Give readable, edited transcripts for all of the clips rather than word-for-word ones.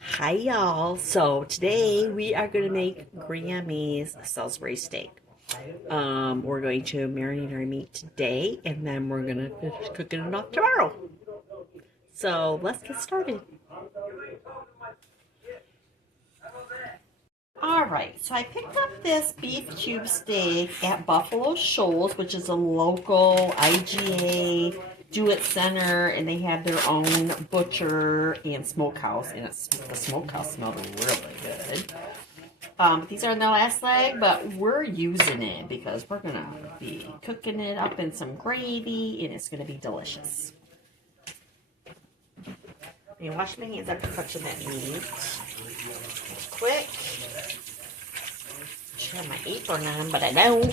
Hi y'all. So today we are going to make Grammys Salisbury steak. We're going to marinate our meat today and then we're going to finish cooking it off tomorrow. So let's get started. Alright, so I picked up this beef cube steak at Buffalo Shoals, which is a local IGA do-it center, and they have their own butcher and smokehouse, and the smokehouse smelled really good. These are in the last leg, but we're using it because we're going to be cooking it up in some gravy, and it's going to be delicious. I'm wash my hands after touching that meat. Quick. Should have my apron on, but I don't.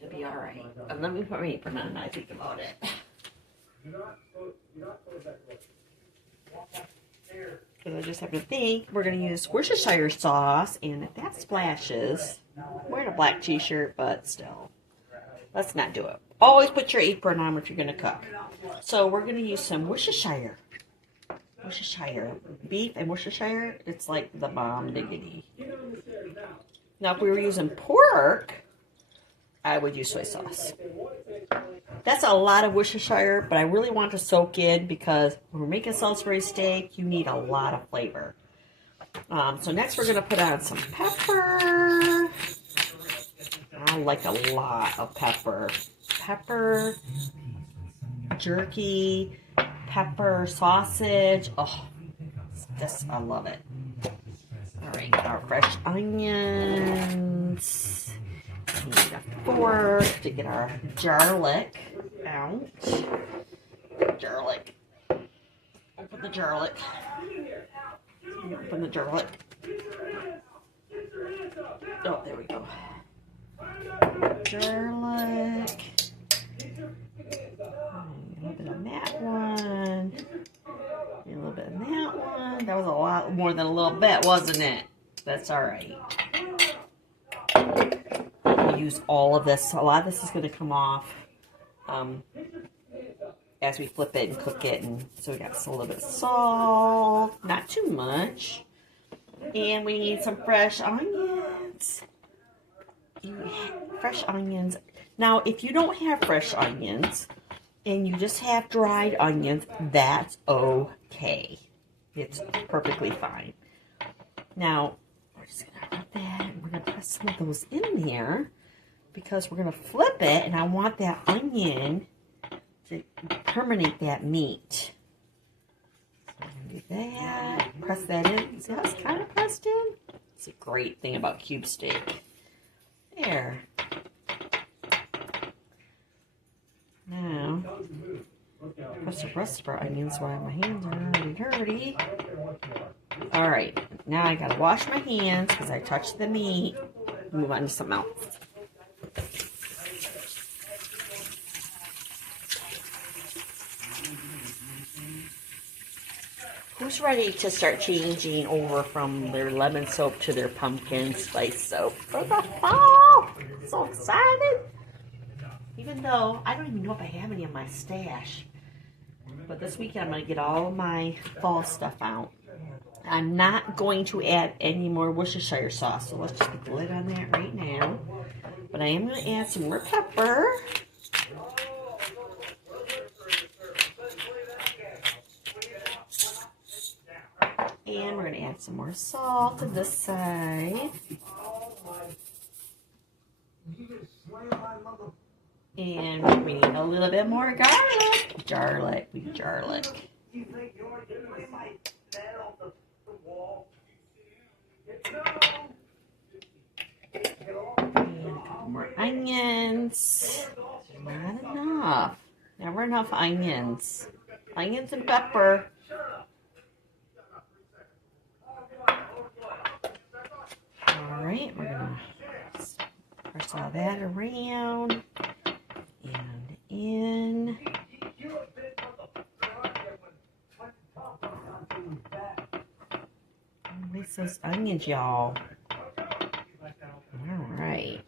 It'll be alright. Let me put my apron on and I think about it. Because I just have to think, we're going to use Worcestershire sauce, and if that splashes, I'm wearing a black t-shirt, but still, let's not do it. Always put your apron on if you're going to cook. So we're going to use some Worcestershire. Beef and Worcestershire, it's like the bomb diggity. Now if we were using pork, I would use soy sauce. That's a lot of Worcestershire, but I really want to soak in because when we're making Salisbury steak, you need a lot of flavor. So next we're going to put on some pepper. I like a lot of pepper. Pepper, jerky, pepper, sausage. Oh, I love it. All right, our fresh onions. We need a fork to get our garlic out. Garlic. Open the garlic. Open the garlic. Oh, there we go. Garlic. A little bit of that one. A little bit of that one. That was a lot more than a little bit, wasn't it? That's all right. We'll use all of this. A lot of this is going to come off as we flip it and cook it. And so we got a little bit of salt, not too much. And we need some fresh onions. Fresh onions. Now, if you don't have fresh onions and you just have dried onions, that's okay. It's perfectly fine. Now, we're just going to put that, and we're going to put some of those in there because we're going to flip it, and I want that onion to permeate that meat. So I'm going to do that. Press that in. See how it's kind of pressed in? It's a great thing about cube steak. There. Now, press the rest of our onions while my hands are already dirty. Alright, now I gotta wash my hands because I touched the meat. Move on to something else. Who's ready to start changing over from their lemon soap to their pumpkin spice soap for the fall? So excited! Even though I don't even know if I have any in my stash. But this weekend I'm going to get all of my fall stuff out. I'm not going to add any more Worcestershire sauce. So let's just put the lid on that right now. But I am going to add some more pepper. And we're going to add some more salt to this side. And we need a little bit more garlic. Garlic. We need garlic. And a couple more onions. Not enough. Never enough onions. Onions and pepper. Alright, we're going to press all that around. And in. Where's those onions, y'all? Alright.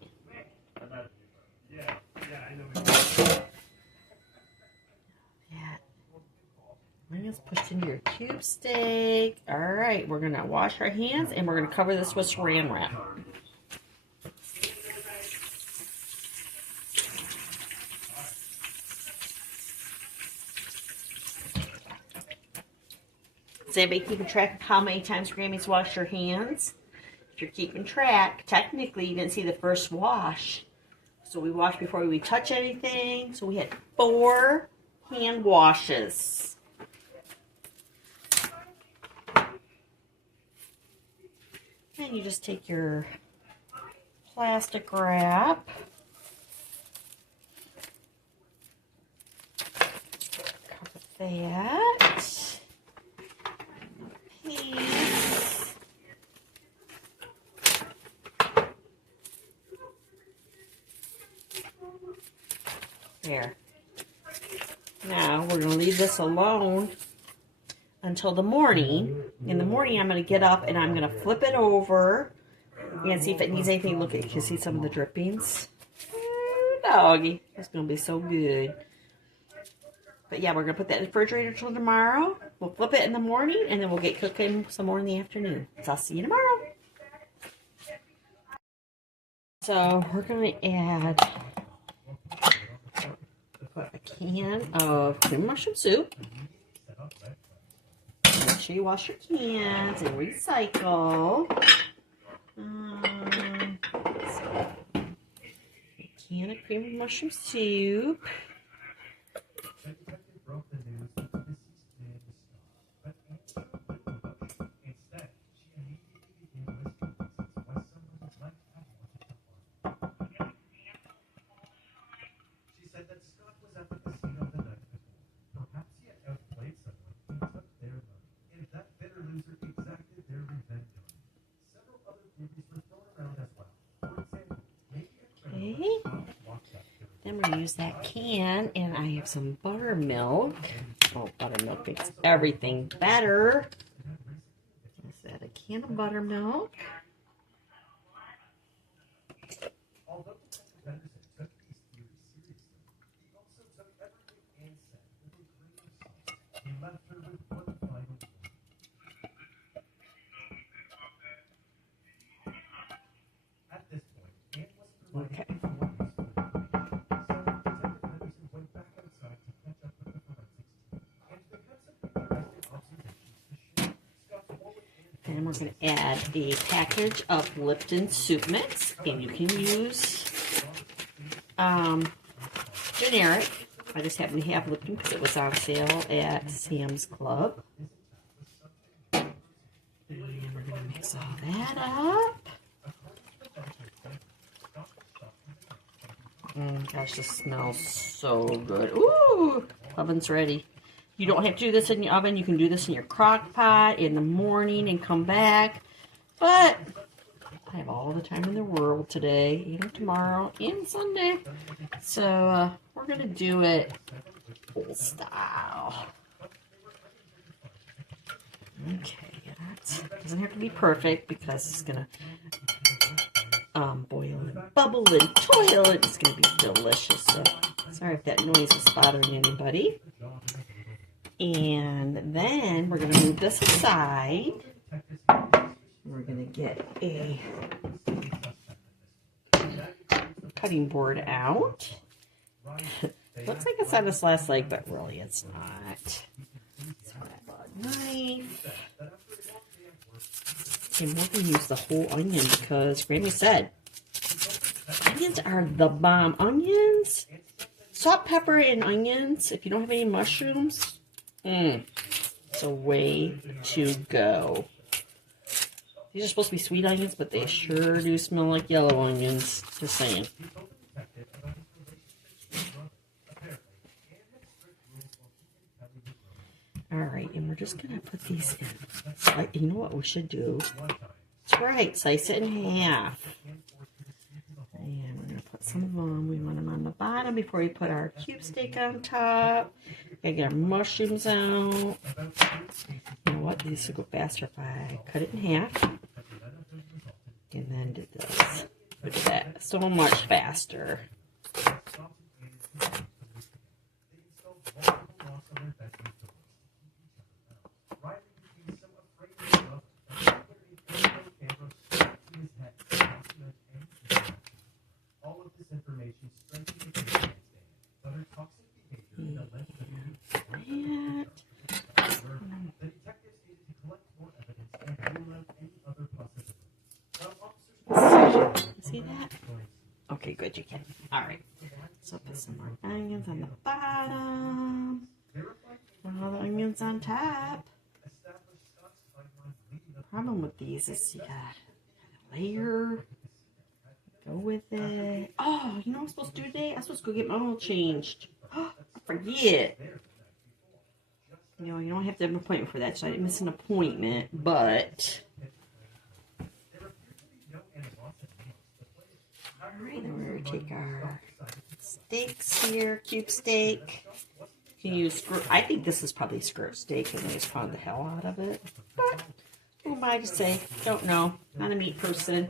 hands pushed into your cube steak. All right, we're gonna wash our hands and we're gonna cover this with saran wrap. Is anybody keeping track of how many times Grammys washed your hands? If you're keeping track, technically you didn't see the first wash. So we washed before we touch anything. So we had 4 hand washes. And you just take your plastic wrap, cover that. Piece. There. Now we're going to leave this alone until the morning. In the morning I'm going to get up and I'm going to flip it over and see if it needs anything. Look, you can see some of the drippings. Ooh, doggy. It's going to be so good. But yeah, we're going to put that in the refrigerator till tomorrow. We'll flip it in the morning and then we'll get cooking some more in the afternoon. So I'll see you tomorrow. So we're going to add a can of cream mushroom soup. Make sure you wash your cans and recycle. A can of cream mushroom soup. Then we're going to use that can, and I have some buttermilk. Oh, buttermilk makes everything better. Let's add a can of buttermilk. Okay. And we're going to add a package of Lipton soup mix, and you can use generic. I just happen to have Lipton because it was on sale at Sam's Club. And we're going to mix all that up. Gosh, this smells so good. Ooh, oven's ready. You don't have to do this in your oven. You can do this in your crock pot in the morning and come back. But I have all the time in the world today, even tomorrow and Sunday. So we're going to do it old style. Okay, that doesn't have to be perfect because it's going to boil and bubble and toil. It's going to be delicious. So sorry if that noise is bothering anybody. And then we're going to move this aside. We're going to get a cutting board out. Looks like it's on this last leg, but really it's not. So a knife. And we're going to use the whole onion because Grammy said onions are the bomb. Onions, salt, pepper, and onions. If you don't have any mushrooms, it's a way to go. These are supposed to be sweet onions, but they sure do smell like yellow onions. Just saying. Alright, and we're just going to put these in. You know what we should do? That's right, slice it in half. And we're going to put some of them. We want them on the bottom before we put our cube steak on top. Gotta get our mushrooms out. You know what? These will go faster if I cut it in half. And then do this. Look at that. So much faster. Okay, good, you can. All right. So put some more onions on the bottom. All the onions on top. The problem with these is you got a layer. Go with it. Oh, you know what I'm supposed to do today? I'm supposed to go get my oil changed. I forget. You know, you don't have to have an appointment for that, so I didn't miss an appointment, but... Alright, then we're going to take our steaks here, cube steak. You can use, I think this is probably skirt steak, and they just pound the hell out of it. But, who am I to say? Don't know. Not a meat person.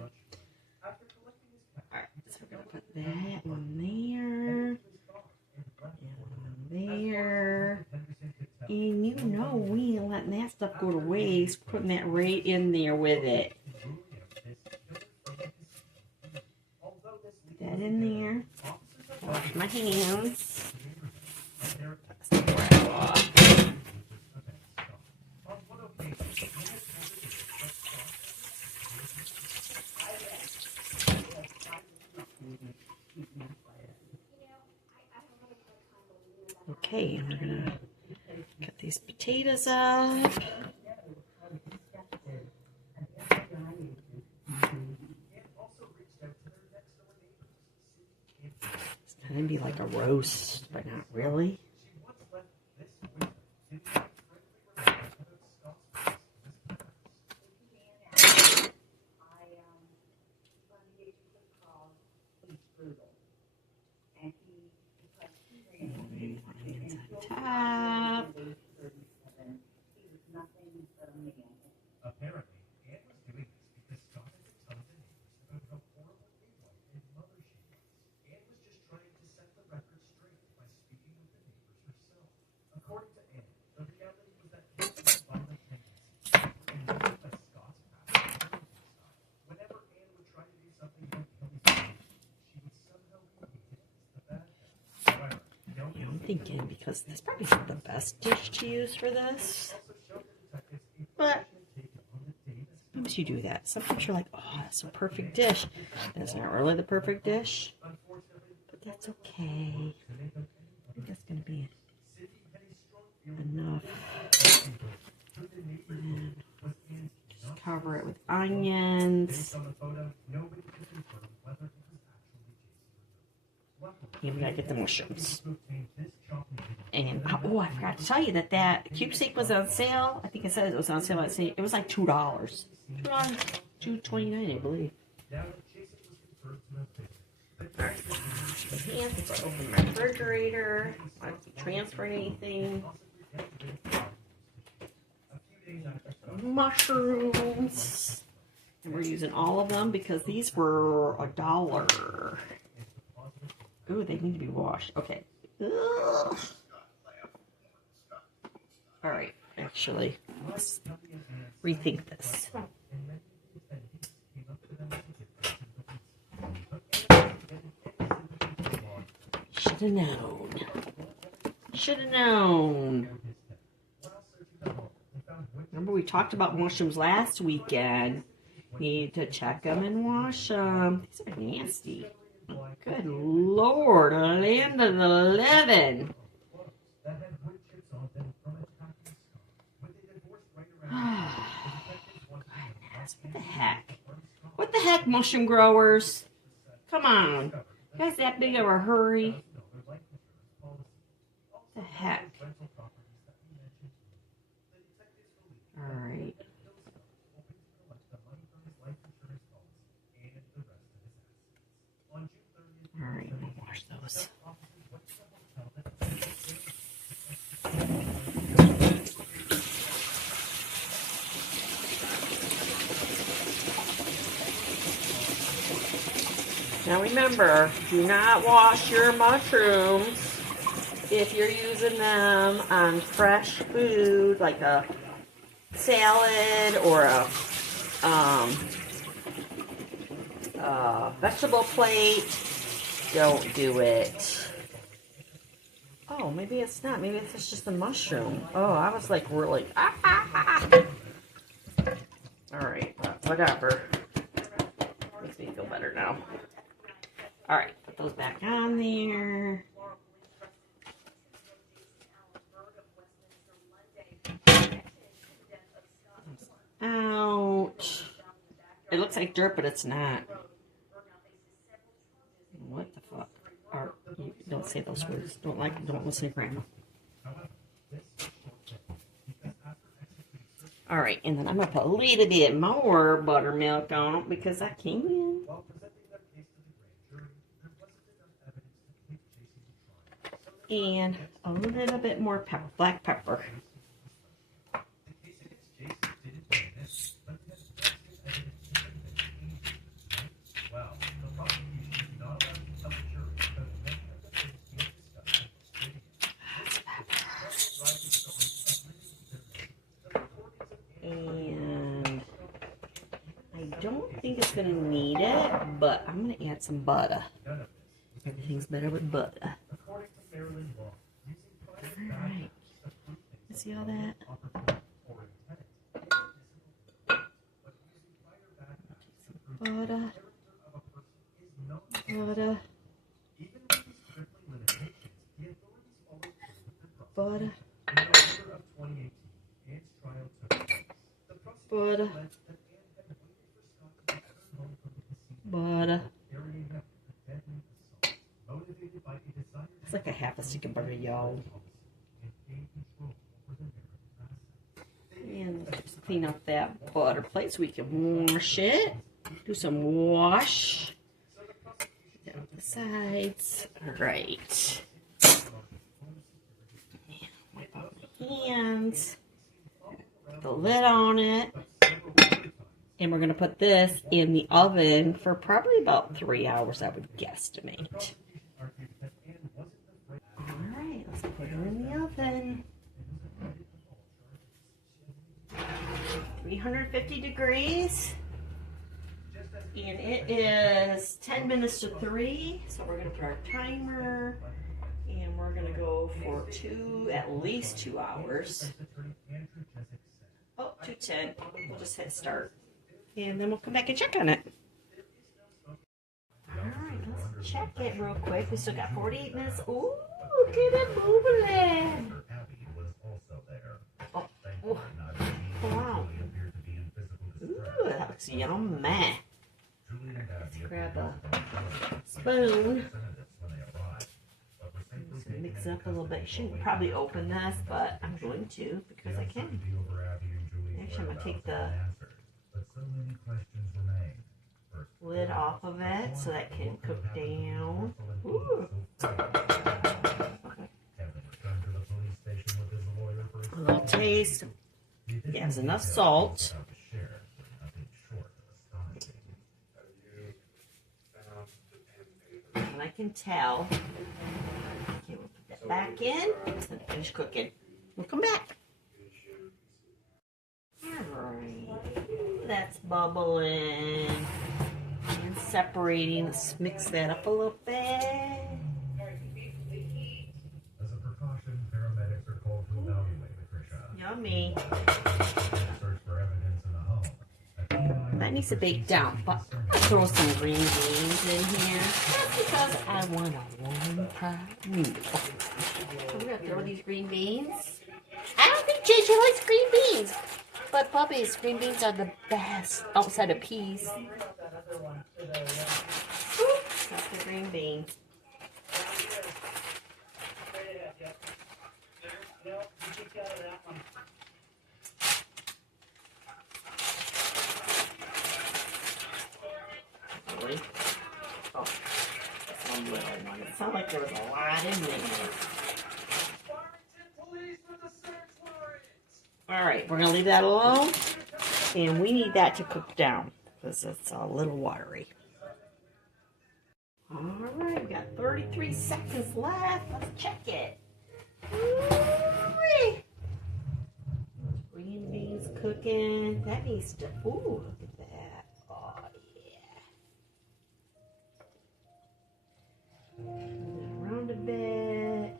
Alright, so we're going to put that one there. And one there. And you know we ain't letting that stuff go to waste. Putting that right in there with it. Put that in there. Wash my hands. That's the bread off. Okay, and we're gonna cut these potatoes up. It's gonna be like a roast, but not really. Top. I'm thinking because this probably isn't the best dish to use for this, but sometimes you do that. Sometimes you're like, oh, that's a perfect dish. And it's not really the perfect dish, but that's okay. I think that's going to be enough. And just cover it with onions. And we gotta get the mushrooms. And oh, I forgot to tell you that cube steak was on sale. I think it said it was on sale. It was like $2. $2.29, I believe. Alright. Let's open my refrigerator. I don't keep transferring anything. Mushrooms. And we're using all of them because these were $1. Ooh, they need to be washed. Okay. Ugh. All right. Actually, let's rethink this. Should have known. Should have known. Remember we talked about mushrooms last weekend. Need to check them and wash them. These are nasty. Good Lord, land of the living. What the heck? What the heck, mushroom growers? Come on. You guys that big of a hurry? What the heck? Alright. Alright, we'll wash those. Now remember, do not wash your mushrooms if you're using them on fresh food, like a salad or a vegetable plate. Don't do it. Oh, maybe it's not. Maybe it's just a mushroom. Oh, I was like really. All right, whatever. Makes me feel better now. All right, put those back on there. Out. It looks like dirt, but it's not. What the fuck? Or, you don't say those words. Don't listen to Grandma. All right, and then I'm gonna put a little bit more buttermilk on it because I can. And a little bit more pepper, black pepper. And I don't think it's going to need it, but I'm going to add some butter. Everything's better with butter. Alright. See all that? Butter. Butter. Butter. Butter. Butter. It's like a half a stick of butter, y'all. And just clean up that butter plate so we can wash it. Do some wash. Down the sides. Alright. Wipe out my hands. Put the lid on it. And we're going to put this in the oven for probably about 3 hours, I would guesstimate. Alright, let's put her in the oven. 350 degrees. And it is 10 minutes to 3. So we're going to put our timer. And we're going to go for at least 2 hours. Oh, 2:10. We'll just hit start. And then we'll come back and check on it. Alright, let's check it real quick. We still got 48 minutes. Ooh, look at it moving. Oh, oh. Wow. Ooh, that looks yummy. Let's grab a spoon. Just mix it up a little bit. Shouldn't probably open this, but I'm going to because I can. Actually, I'm going to take the lid off of it so that can cook down. Ooh. A little taste. It has enough salt. And I can tell. Okay, we'll put that back in and finish cooking. We'll come back. Alright, that's bubbling and separating. Let's mix that up a little bit. As a precaution, paramedics are called to evaluate Patricia. Yummy. Search for evidence in the home. That needs to bake down, but I'll throw some green beans in here just because I want a one-pot noodle. I'm going to throw these green beans. I don't think JJ likes green beans. But puppies, green beans are the best outside of peas. That's the green bean. Really? Oh, that's one little one. It sounded like there was a lot in there. Alright, we're going to leave that alone. And we need that to cook down because it's a little watery. Alright, we got 33 seconds left. Let's check it. Ooh-wee. Green beans cooking. That needs to... Ooh, look at that. Oh, yeah. Around a bit.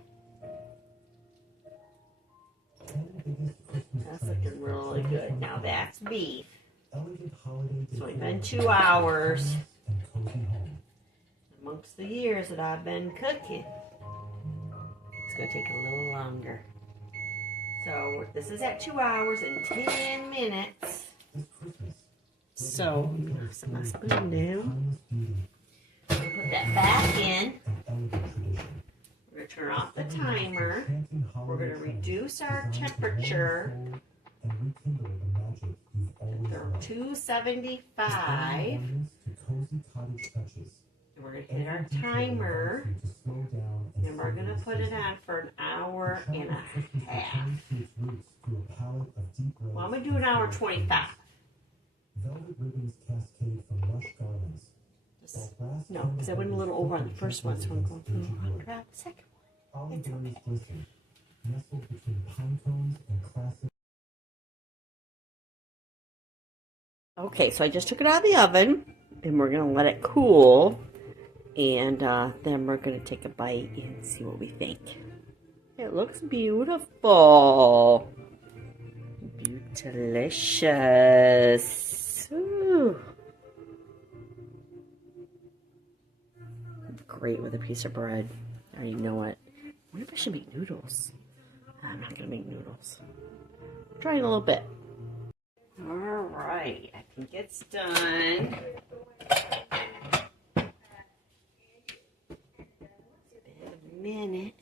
That's looking really good. Now that's beef. So we've been 2 hours amongst the years that I've been cooking. It's going to take a little longer. So this is at 2 hours and 10 minutes. So, set my spoon down. Put that back in. We're going to turn off the timer. We're going to reduce our temperature to 275. We're going to hit our timer. And we're going to put it on for an hour and a half. Well, I'm going to do an hour 25. No, because I went a little over on the first one, so I'm going to go grab the second one. It's okay. Okay, so I just took it out of the oven, and we're going to let it cool, and then we're going to take a bite and see what we think. It looks beautiful. Delicious. Ooh. Great with a piece of bread. I already know it. I wonder if I should make noodles. I'm not going to make noodles. Try it a little bit. Alright, I think it's done. It's been a minute.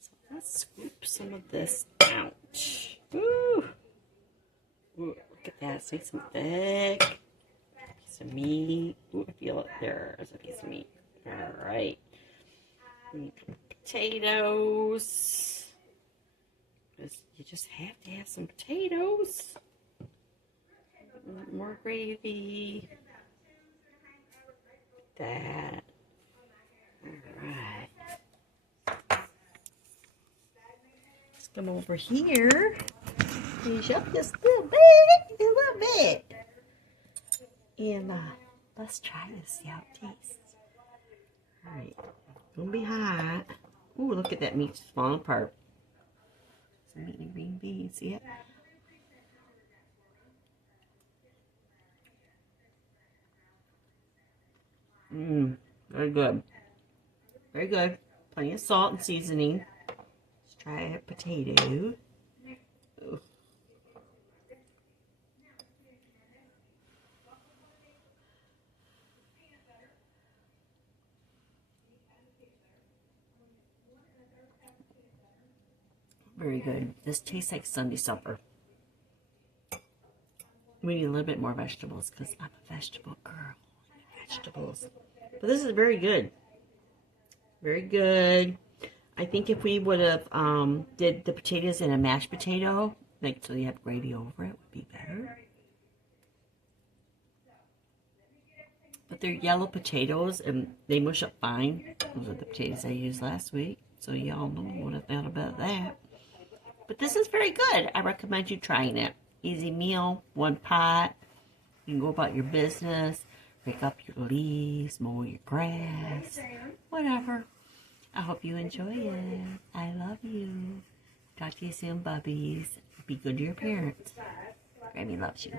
So let's scoop some of this out. Ooh. Ooh, look at that. It's nice and thick. Piece of meat. Ooh, I feel it. There's a piece of meat. Alright. Potatoes. You just have to have some potatoes. More gravy. That. Alright. Let's come over here. Finish up just a little bit. And let's try this, see how it tastes. Alright. Gonna be hot. Ooh, look at that meat just falling apart. Some meat and green beans, see it? Very good. Very good. Plenty of salt and seasoning. Let's try a potato. Ooh. Very good. This tastes like Sunday supper. We need a little bit more vegetables because I'm a vegetable girl. Vegetables. But this is very good. Very good. I think if we would have did the potatoes in a mashed potato, like so you have gravy over it, would be better. But they're yellow potatoes and they mush up fine. Those are the potatoes I used last week. So y'all know what I thought about that. But this is very good. I recommend you trying it. Easy meal, one pot. You can go about your business, pick up your leaves, mow your grass, whatever. I hope you enjoy it. I love you. Talk to you soon, bubbies. Be good to your parents. Grammy loves you.